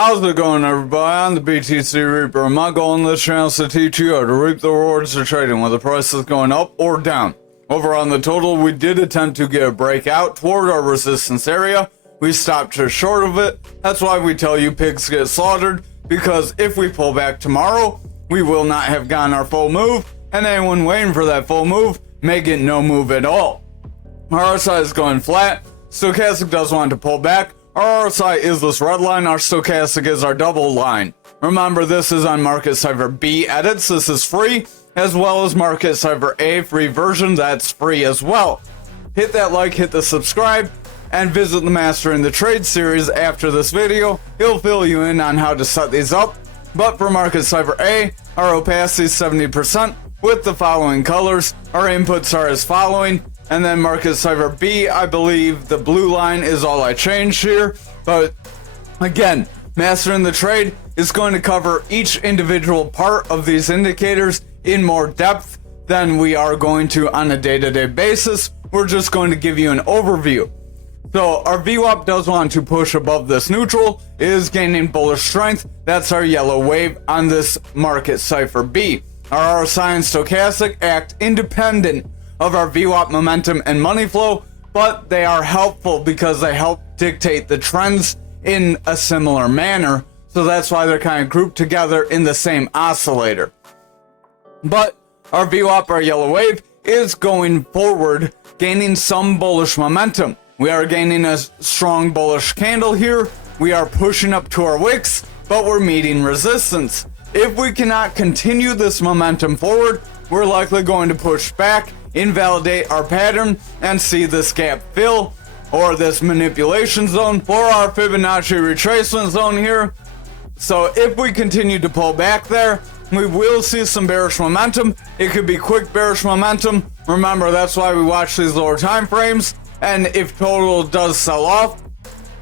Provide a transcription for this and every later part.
How's it going, everybody? I'm the BTC Reaper, and my goal on this channel is to teach you how to reap the rewards of trading, whether the price is going up or down. Over on the total, we did attempt to get a breakout toward our resistance area. We stopped just short of it. That's why we tell you pigs get slaughtered, because if we pull back tomorrow, we will not have gotten our full move, and anyone waiting for that full move may get no move at all. Our RSI is going flat. Stochastic does want to pull back. Our RSI is this red line, our stochastic is our double line. Remember, this is on Market Cipher B edits, this is free, as well as Market Cipher A free version, that's free as well. Hit that like, hit the subscribe, and visit the Master in the Trade series after this video. He'll fill you in on how to set these up. But for Market Cipher A, our opacity is 70% with the following colors. Our inputs are as following. And then Market Cipher B, I believe the blue line is all I changed here. But again, Master in the Trade is going to cover each individual part of these indicators in more depth than we are going to on a day-to-day basis. We're just going to give you an overview. So our VWAP does want to push above this neutral, it is gaining bullish strength. That's our yellow wave on this Market Cipher B. Our RSI and stochastic act independent of our VWAP momentum and money flow, but they are helpful because they help dictate the trends in a similar manner. So that's why they're kind of grouped together in the same oscillator. But our VWAP, our yellow wave, is going forward, gaining some bullish momentum. We are gaining a strong bullish candle here. We are pushing up to our wicks, but we're meeting resistance. If we cannot continue this momentum forward, we're likely going to push back, invalidate our pattern, and see this gap fill or this manipulation zone for our Fibonacci retracement zone here. So if we continue to pull back there, we will see some bearish momentum. It could be quick bearish momentum. Remember, that's why we watch these lower time frames. And if total does sell off,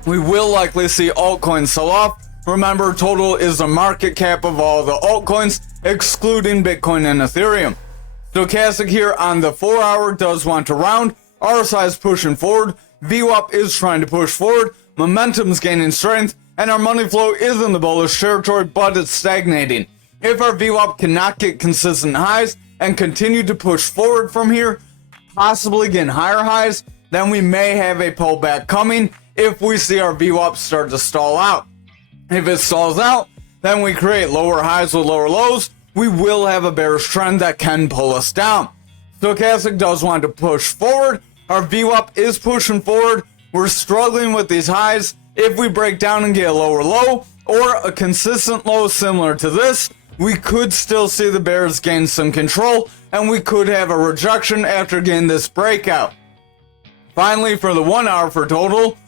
we will likely see altcoins sell off. Remember, total is the market cap of all the altcoins, excluding Bitcoin and Ethereum. Stochastic here on the 4 hour does want to round. RSI is pushing forward. VWAP is trying to push forward. Momentum's gaining strength. And our money flow is in the bullish territory, but it's stagnating. If our VWAP cannot get consistent highs and continue to push forward from here, possibly getting higher highs, then we may have a pullback coming if we see our VWAP start to stall out. If it stalls out, then we create lower highs with lower lows. We will have a bearish trend that can pull us down. Stochastic does want to push forward. Our VWAP is pushing forward. We're struggling with these highs. If we break down and get a lower low or a consistent low similar to this, we could still see the bears gain some control and we could have a rejection after getting this breakout. Finally, for the 1 hour for total,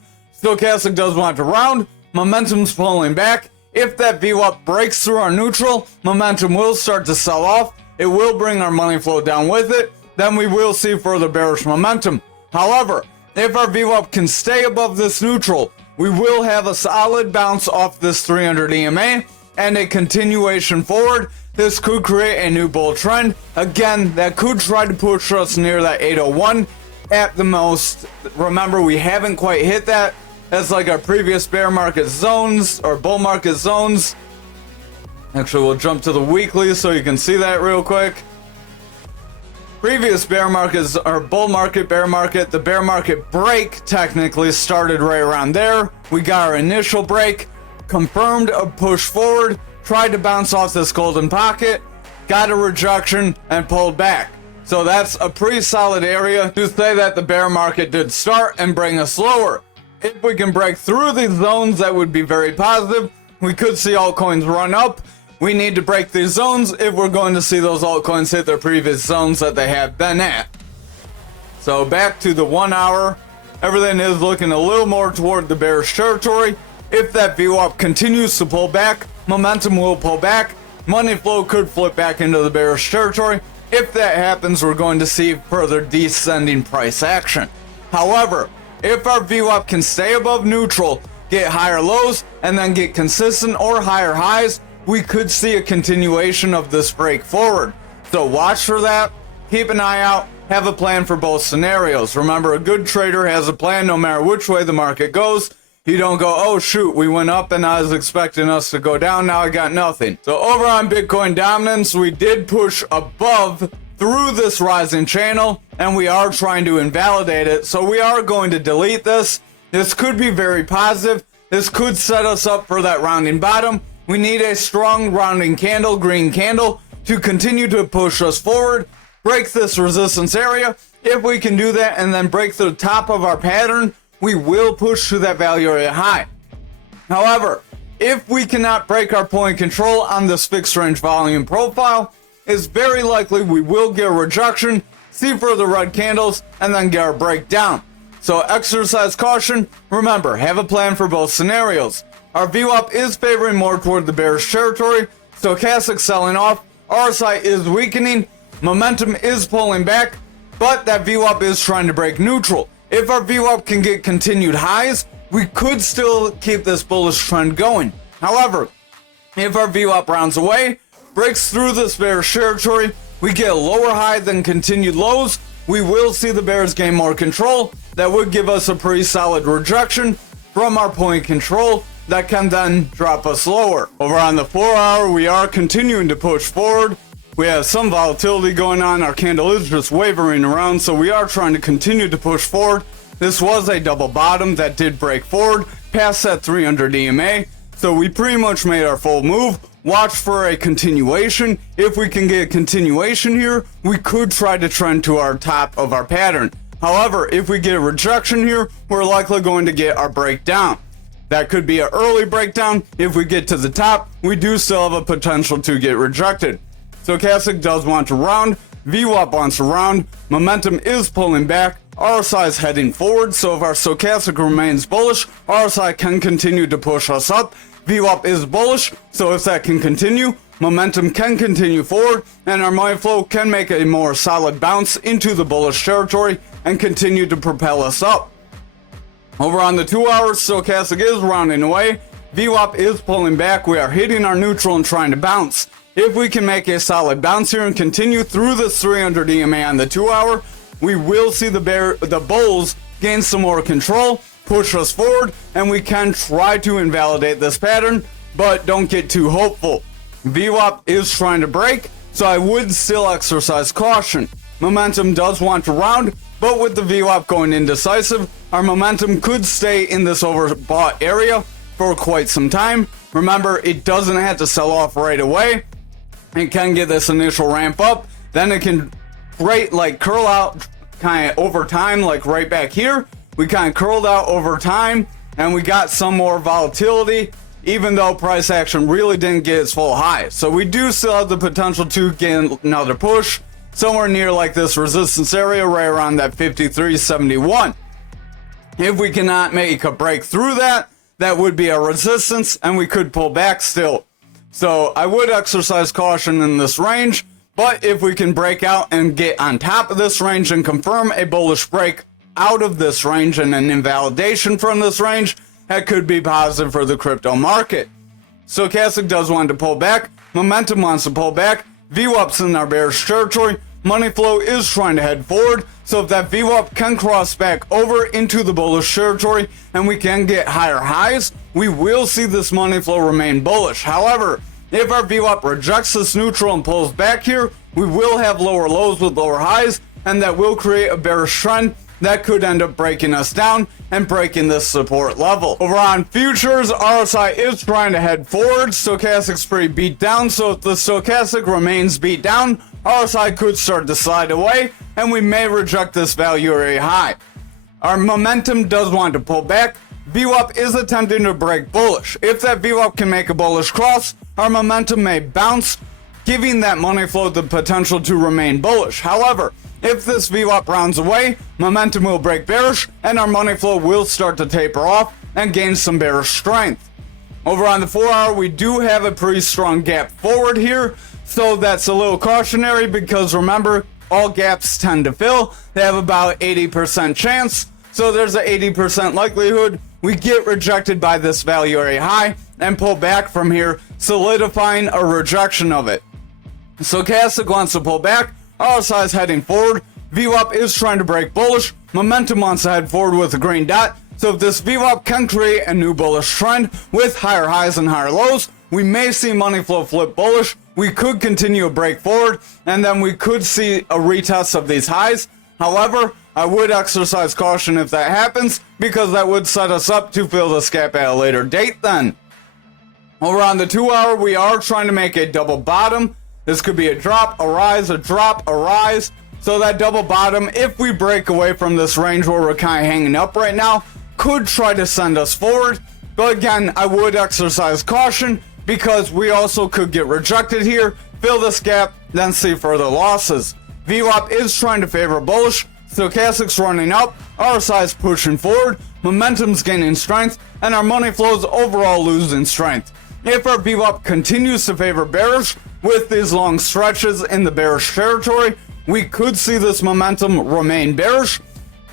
Stochastic does want to round. Momentum's pulling back. If that VWAP breaks through our neutral, momentum will start to sell off. It will bring our money flow down with it. Then we will see further bearish momentum. However, if our VWAP can stay above this neutral, we will have a solid bounce off this 300 EMA and a continuation forward. This could create a new bull trend. Again, that could try to push us near that 801 at the most. Remember, we haven't quite hit that. That's like our previous bear market zones or bull market zones. Actually, we'll jump to the weekly so you can see that real quick. Previous bear markets are bull market, bear market. The bear market break technically started right around there. We got our initial break, confirmed a push forward, tried to bounce off this golden pocket, got a rejection, and pulled back. So that's a pretty solid area to say that the bear market did start and bring us lower. If we can break through these zones, that would be very positive. We could see altcoins run up. We need to break these zones if we're going to see those altcoins hit their previous zones that they have been at. So back to the 1 hour, everything is looking a little more toward the bearish territory. If that VWAP continues to pull back, momentum will pull back. Money flow could flip back into the bearish territory. If that happens, we're going to see further descending price action. However, if our VWAP can stay above neutral, get higher lows, and then get consistent or higher highs, we could see a continuation of this break forward. So watch for that, keep an eye out, have a plan for both scenarios. Remember, a good trader has a plan no matter which way the market goes. You don't go, oh shoot, we went up and I was expecting us to go down, now I got nothing. So over on Bitcoin dominance, we did push above through this rising channel, and we are trying to invalidate it. So we are going to delete this. This could be very positive. This could set us up for that rounding bottom. We need a strong rounding candle, green candle, to continue to push us forward, break this resistance area. If we can do that and then break the top of our pattern, we will push to that value area high. However, if we cannot break our point control on this fixed range volume profile, it's very likely we will get a rejection, see further red candles, and then get our breakdown. So exercise caution. Remember, have a plan for both scenarios. Our VWAP is favoring more toward the bearish territory, stochastic selling off, RSI is weakening, momentum is pulling back, but that VWAP is trying to break neutral. If our VWAP can get continued highs, we could still keep this bullish trend going. However, if our VWAP rounds away, breaks through this bearish territory, we get a lower high than continued lows, we will see the bears gain more control. That would give us a pretty solid rejection from our point control that can then drop us lower. Over on the 4 hour, we are continuing to push forward. We have some volatility going on. Our candle is just wavering around, so we are trying to continue to push forward. This was a double bottom that did break forward past that 300 EMA, so we pretty much made our full move. Watch for a continuation. If we can get a continuation here, we could try to trend to our top of our pattern. However, if we get a rejection here, we're likely going to get our breakdown. That could be an early breakdown. If we get to the top, we do still have a potential to get rejected. Stochastic does want to round, VWAP wants to round, momentum is pulling back, RSI is heading forward, so if our stochastic remains bullish, RSI can continue to push us up. VWAP is bullish, so if that can continue, momentum can continue forward, and our money flow can make a more solid bounce into the bullish territory and continue to propel us up. Over on the 2 hours, stochastic is rounding away, VWAP is pulling back, we are hitting our neutral and trying to bounce. If we can make a solid bounce here and continue through this 300 EMA on the 2 hour, we will see the bulls gain some more control, push us forward, and we can try to invalidate this pattern, but don't get too hopeful. VWAP is trying to break, so I would still exercise caution. Momentum does want to round, but with the VWAP going indecisive, our momentum could stay in this overbought area for quite some time. Remember, it doesn't have to sell off right away. It can get this initial ramp up, then it can curl out kind of over time, like right back here. We kind of curled out over time, and we got some more volatility, even though price action really didn't get its full high. So we do still have the potential to get another push somewhere near like this resistance area right around that 53.71. If we cannot make a break through that, that would be a resistance, and we could pull back still. So I would exercise caution in this range, but if we can break out and get on top of this range and confirm a bullish break out of this range and an invalidation from this range, that could be positive for the crypto market. Stochastic does want to pull back, momentum wants to pull back, VWAP's in our bearish territory, money flow is trying to head forward, so if that VWAP can cross back over into the bullish territory and we can get higher highs, we will see this money flow remain bullish. However, if our VWAP rejects this neutral and pulls back here, we will have lower lows with lower highs, and that will create a bearish trend that could end up breaking us down and breaking this support level. Over on futures, RSI is trying to head forward. Stochastic's pretty beat down, so if the stochastic remains beat down, RSI could start to slide away, and we may reject this value area high. Our momentum does want to pull back. VWAP is attempting to break bullish. If that VWAP can make a bullish cross, our momentum may bounce, giving that money flow the potential to remain bullish. However, if this VWAP rounds away, momentum will break bearish, and our money flow will start to taper off and gain some bearish strength. Over on the 4 hour, we do have a pretty strong gap forward here, so that's a little cautionary because remember, all gaps tend to fill. They have about 80% chance, so there's an 80% likelihood we get rejected by this value area high and pull back from here, solidifying a rejection of it. Stochastic wants to pull back, RSI is heading forward, VWAP is trying to break bullish, momentum wants to head forward with a green dot, So if this VWAP can create a new bullish trend with higher highs and higher lows, we may see money flow flip bullish. We could continue a break forward, and then we could see a retest of these highs. However, I would exercise caution if that happens, because that would set us up to fill this gap at a later date then. Over on the 2 hour, we are trying to make a double bottom. This could be a drop, a rise, a drop, a rise. So that double bottom, if we break away from this range where we're kind of hanging up right now, could try to send us forward. But again, I would exercise caution, because we also could get rejected here, fill this gap, then see further losses. VWAP is trying to favor bullish, stochastics running up, RSI is pushing forward, momentum's gaining strength, and our money flows overall losing strength. If our VWAP continues to favor bearish, with these long stretches in the bearish territory, we could see this momentum remain bearish,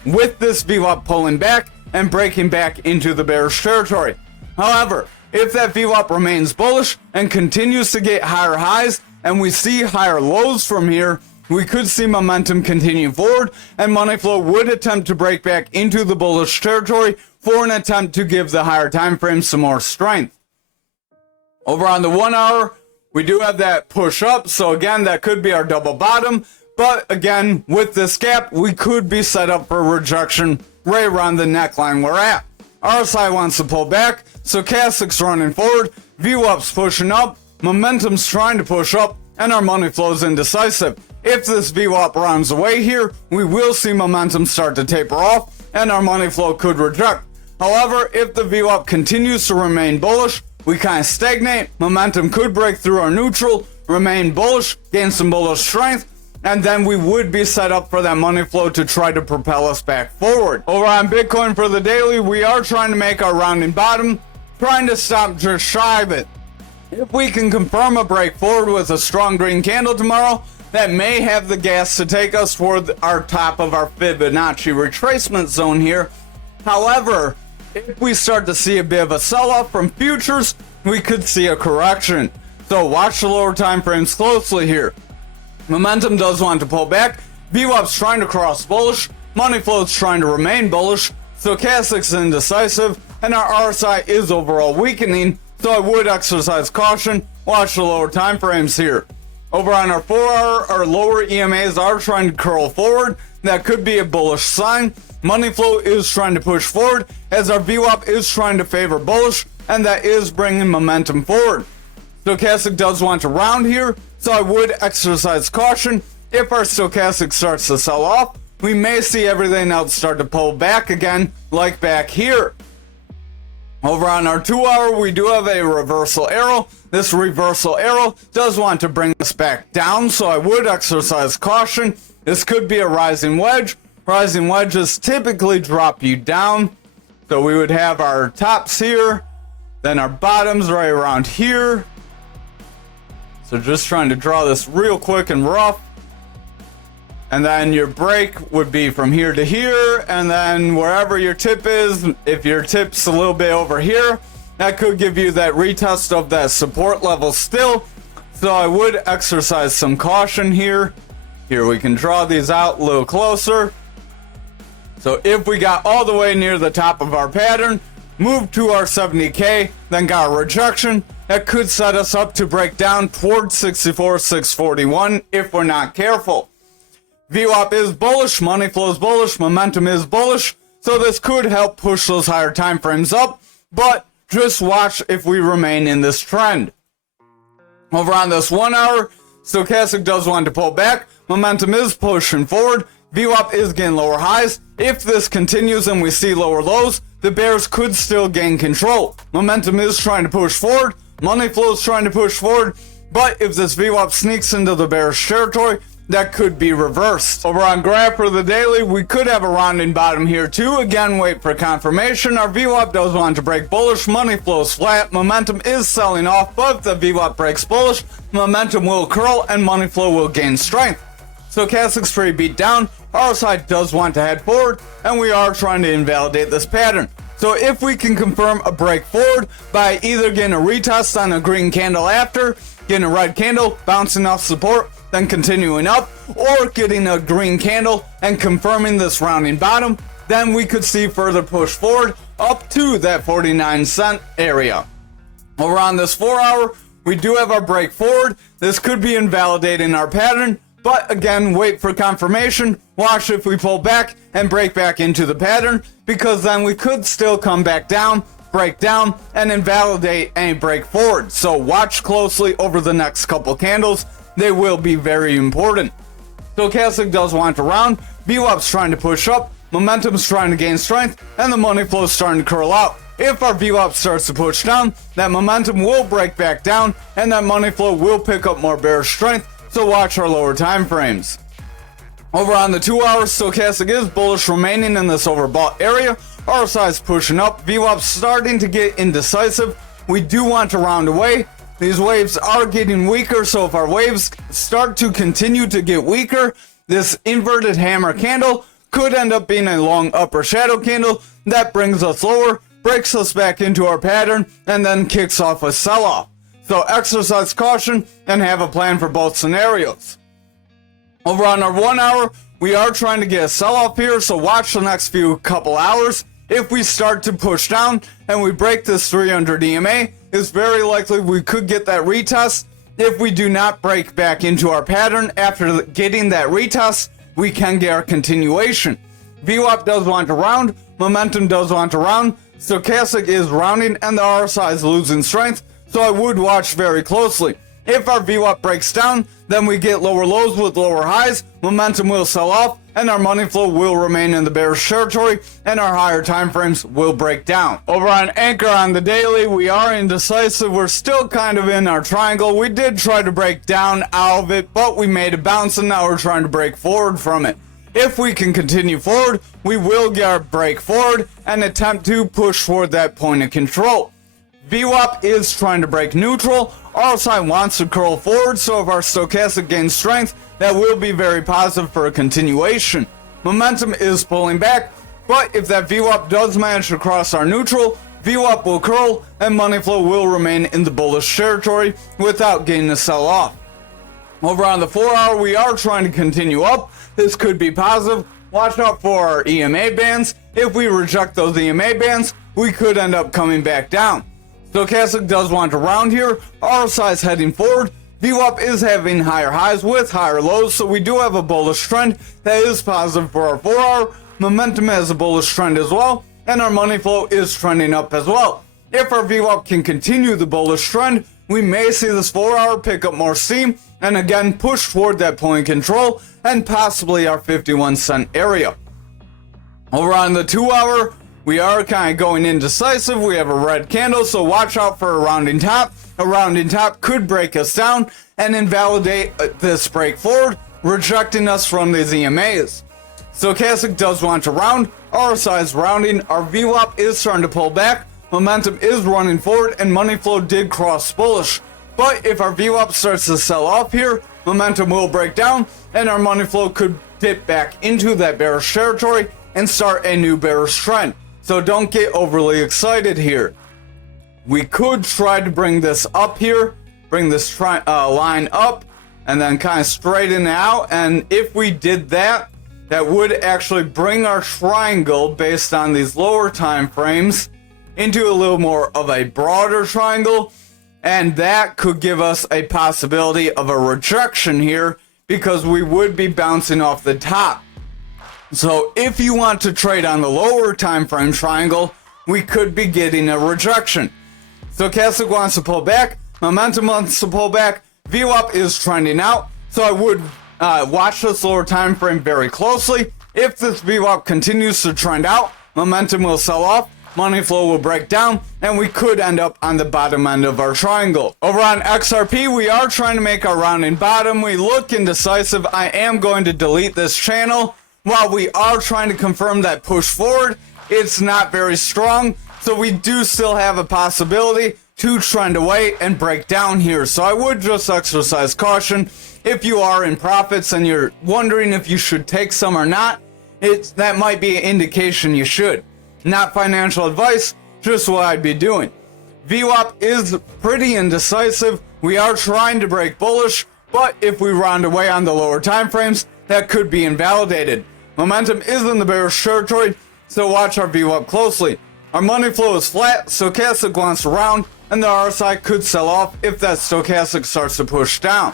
with this VWAP pulling back and breaking back into the bearish territory. However, if that VWAP remains bullish and continues to get higher highs, and we see higher lows from here, we could see momentum continue forward, and money flow would attempt to break back into the bullish territory for an attempt to give the higher time frame some more strength. Over on the 1 hour, we do have that push up, so again, that could be our double bottom, but again, with this gap, we could be set up for rejection right around the neckline we're at. RSI wants to pull back, stochastics running forward, VWAP's pushing up, momentum's trying to push up, and our money flow's indecisive. If this VWAP rounds away here, we will see momentum start to taper off, and our money flow could reject. However, if the VWAP continues to remain bullish, we kind of stagnate, momentum could break through our neutral, remain bullish, gain some bullish strength, and then we would be set up for that money flow to try to propel us back forward. Over on Bitcoin for the daily, we are trying to make our rounding bottom, trying to stop just shy of it. If we can confirm a break forward with a strong green candle tomorrow, that may have the gas to take us toward our top of our Fibonacci retracement zone here. However, if we start to see a bit of a sell-off from futures, we could see a correction. So watch the lower time frames closely here. Momentum does want to pull back, VWAP's trying to cross bullish, money flow's trying to remain bullish, stochastics indecisive, and our RSI is overall weakening, so I would exercise caution, watch the lower time frames here. Over on our 4 hour, our lower EMAs are trying to curl forward, that could be a bullish sign. Money flow is trying to push forward, as our VWAP is trying to favor bullish, and that is bringing momentum forward. Stochastic does want to round here, so I would exercise caution. If our stochastic starts to sell off, we may see everything else start to pull back again, like back here. Over on our 2 hour, we do have a reversal arrow. This reversal arrow does want to bring us back down, so I would exercise caution. This could be a rising wedge. Rising wedges typically drop you down. So we would have our tops here, then our bottoms right around here. So just trying to draw this real quick and rough. And then your break would be from here to here, and then wherever your tip is, if your tip's a little bit over here, that could give you that retest of that support level still. So I would exercise some caution here. Here we can draw these out a little closer. So if we got all the way near the top of our pattern, moved to our 70K, then got a rejection, that could set us up to break down towards 64,641 if we're not careful. VWAP is bullish, money flow is bullish, momentum is bullish, so this could help push those higher time frames up, but just watch if we remain in this trend. Over on this 1 hour, stochastic does want to pull back, momentum is pushing forward, VWAP is getting lower highs. If this continues and we see lower lows, the bears could still gain control. Momentum is trying to push forward, money flow is trying to push forward, but if this VWAP sneaks into the bearish territory, that could be reversed. Over on graph for the daily, we could have a rounding bottom here too. Again, wait for confirmation. Our VWAP does want to break bullish, money flows flat, momentum is selling off, but if the VWAP breaks bullish, momentum will curl and money flow will gain strength. Stochastic's pretty beat down, RSI does want to head forward, and we are trying to invalidate this pattern. So if we can confirm a break forward by either getting a retest on a green candle after, getting a red candle, bouncing off support, then continuing up, or getting a green candle and confirming this rounding bottom, then we could see further push forward up to that 49-cent area. Over on this 4 hour, we do have our break forward. This could be invalidating our pattern, but again, wait for confirmation. Watch if we pull back and break back into the pattern, because then we could still come back down, break down, and invalidate any break forward. So watch closely over the next couple candles. They will be very important. Stochastic does want to round. VWAP's trying to push up. Momentum's trying to gain strength, and the money flow's starting to curl out. If our VWAP starts to push down, that momentum will break back down, and that money flow will pick up more bearish strength, so watch our lower time frames. Over on the 2 hours, Stochastic is bullish remaining in this overbought area. RSI is pushing up, VWAP starting to get indecisive. We do want to round away. These waves are getting weaker, so if our waves start to continue to get weaker, this inverted hammer candle could end up being a long upper shadow candle that brings us lower, breaks us back into our pattern, and then kicks off a sell-off. So exercise caution and have a plan for both scenarios. Over on our 1 hour, we are trying to get a sell-off here, so watch the next few couple hours. If we start to push down and we break this 300 EMA, it's very likely we could get that retest. If we do not break back into our pattern after getting that retest, we can get our continuation. VWAP does want to round, momentum does want to round, Stochastic is rounding, and the RSI is losing strength, so I would watch very closely. If our VWAP breaks down, then we get lower lows with lower highs, momentum will sell off, and our money flow will remain in the bearish territory, and our higher time frames will break down. Over on Ankr on the daily, we are indecisive. We're still kind of in our triangle. We did try to break down out of it, but we made a bounce, and now we're trying to break forward from it. If we can continue forward, we will get our break forward and attempt to push toward that point of control. VWAP is trying to break neutral. RSI wants to curl forward, so if our Stochastic gains strength, that will be very positive for a continuation. Momentum is pulling back, but if that VWAP does manage to cross our neutral, VWAP will curl and money flow will remain in the bullish territory without getting a sell-off. Over on the 4 hour, we are trying to continue up. This could be positive. Watch out for our EMA bands. If we reject those EMA bands, we could end up coming back down. Stochastic does want to round here. RSI is heading forward. VWAP is having higher highs with higher lows, so we do have a bullish trend that is positive for our 4 hour. Momentum has a bullish trend as well, and our money flow is trending up as well. If our VWAP can continue the bullish trend, we may see this 4 hour pick up more steam and again push toward that point of control and possibly our 51-cent area. Over on the 2 hour, we are kind of going indecisive. We have a red candle, so watch out for a rounding top. A rounding top could break us down and invalidate this break forward, rejecting us from these EMAs. Stochastic does want to round. RSI is rounding. Our VWAP is starting to pull back. Momentum is running forward, and money flow did cross bullish. But if our VWAP starts to sell off here, momentum will break down, and our money flow could dip back into that bearish territory and start a new bearish trend. So don't get overly excited here. We could try to bring this up here, bring this line up, and then kind of straighten it out. And if we did that, that would actually bring our triangle based on these lower time frames into a little more of a broader triangle. And that could give us a possibility of a rejection here because we would be bouncing off the top. So if you want to trade on the lower time frame triangle, we could be getting a rejection. Stochastic wants to pull back, momentum wants to pull back, VWAP is trending out, so I would watch this lower time frame very closely. If this VWAP continues to trend out, momentum will sell off, money flow will break down, and we could end up on the bottom end of our triangle. Over on XRP, we are trying to make our rounding bottom. We look indecisive. I am going to delete this channel. While we are trying to confirm that push forward, it's not very strong, so we do still have a possibility to trend away and break down here. So I would just exercise caution. If you are in profits and you're wondering if you should take some or not, that might be an indication you should. Not financial advice, just what I'd be doing. VWAP is pretty indecisive. We are trying to break bullish, but if we round away on the lower time frames, that could be invalidated. Momentum is in the bearish territory. so watch our VWAP closely. Our money flow is flat, stochastic wants around, and the RSI could sell off if that stochastic starts to push down.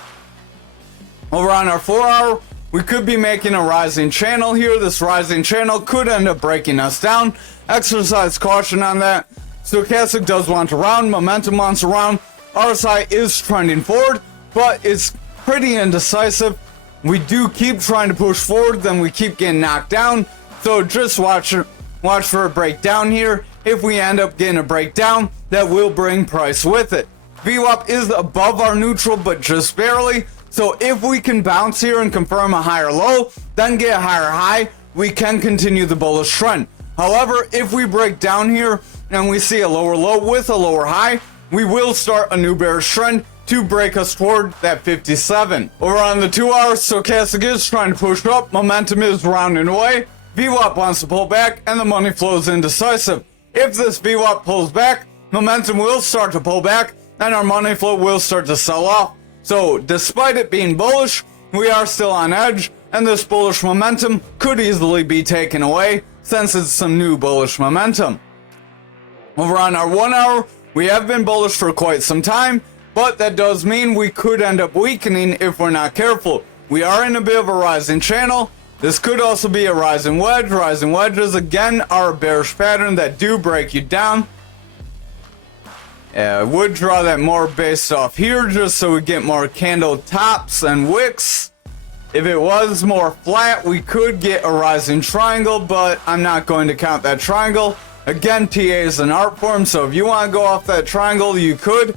Over on our 4 hour, we could be making a rising channel here. This rising channel could end up breaking us down. Exercise caution on that. Stochastic does want around, momentum wants around. RSI is trending forward, but it's pretty indecisive. We do keep trying to push forward, then we keep getting knocked down. So just watch for a breakdown here. If we end up getting a breakdown, that will bring price with it. VWAP is above our neutral, but just barely. So if we can bounce here and confirm a higher low, then get a higher high, we can continue the bullish trend. However, if we break down here and we see a lower low with a lower high, we will start a new bearish trend to break us toward that 57. Over on the 2 hour, stochastic is trying to push up, momentum is rounding away, VWAP wants to pull back, and the money flow is indecisive. If this VWAP pulls back, momentum will start to pull back, and our money flow will start to sell off. So despite it being bullish, we are still on edge, and this bullish momentum could easily be taken away since it's some new bullish momentum. Over on our 1 hour, we have been bullish for quite some time, but that does mean we could end up weakening if we're not careful. We are in a bit of a rising channel. This could also be a rising wedge. Rising wedges, again, are a bearish pattern that do break you down. I would draw that more based off here just so we get more candle tops and wicks. If it was more flat, we could get a rising triangle, but I'm not going to count that triangle. Again, TA is an art form, so if you want to go off that triangle, you could.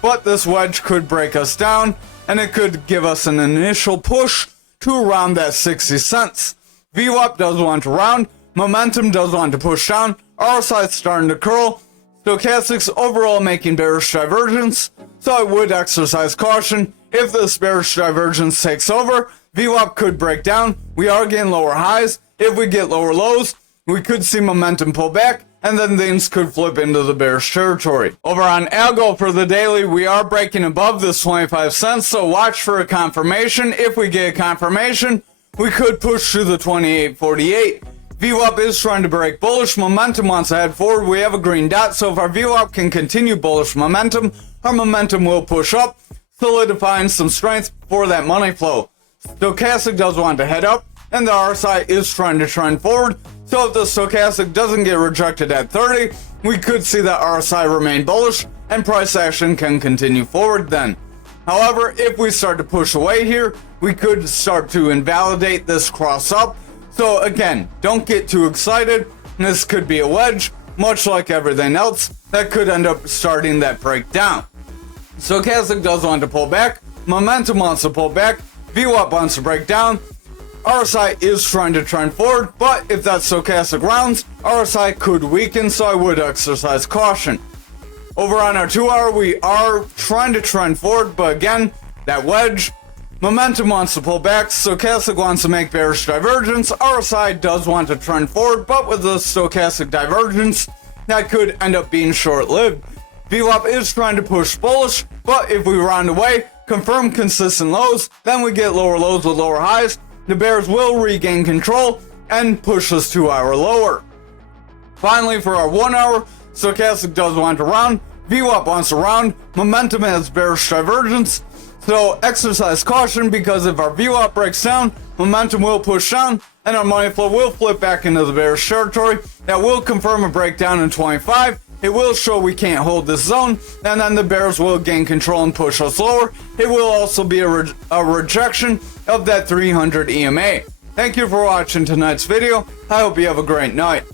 But this wedge could break us down, and it could give us an initial push to around that 60 cents. VWAP does want to round, momentum does want to push down, RSI is starting to curl. Stochastics overall making bearish divergence, so I would exercise caution. If this bearish divergence takes over, VWAP could break down. We are getting lower highs. If we get lower lows, we could see momentum pull back, and then things could flip into the bearish territory. Over on ALGO for the daily, we are breaking above this 25 cents, so watch for a confirmation. If we get a confirmation, we could push to the 28.48. VWAP is trying to break bullish, momentum wants to head forward. We have a green dot, so if our VWAP can continue bullish momentum, our momentum will push up, solidifying some strength for that money flow. Stochastic does want to head up, and the RSI is trying to trend forward, so if the stochastic doesn't get rejected at 30, we could see that RSI remain bullish, and price action can continue forward then. However, if we start to push away here, we could start to invalidate this cross up. So again, don't get too excited. This could be a wedge, much like everything else, that could end up starting that breakdown. Stochastic does want to pull back, momentum wants to pull back, VWAP wants to break down, RSI is trying to trend forward, but if that stochastic rounds, RSI could weaken, so I would exercise caution. Over on our 2 hour, we are trying to trend forward, but again, that wedge, momentum wants to pull back, stochastic wants to make bearish divergence, RSI does want to trend forward, but with the stochastic divergence, that could end up being short-lived. VWAP is trying to push bullish, but if we round away, confirm consistent lows, then we get lower lows with lower highs, the bears will regain control and push us 2 hour lower. Finally, for our 1 hour, stochastic does want to round, VWAP wants to round, momentum has bearish divergence, so exercise caution because if our VWAP breaks down, momentum will push down, and our money flow will flip back into the bearish territory. That will confirm a breakdown in 25. It will show we can't hold this zone, and then the bears will gain control and push us lower. It will also be a rejection of that 300 EMA. Thank you for watching tonight's video. I hope you have a great night.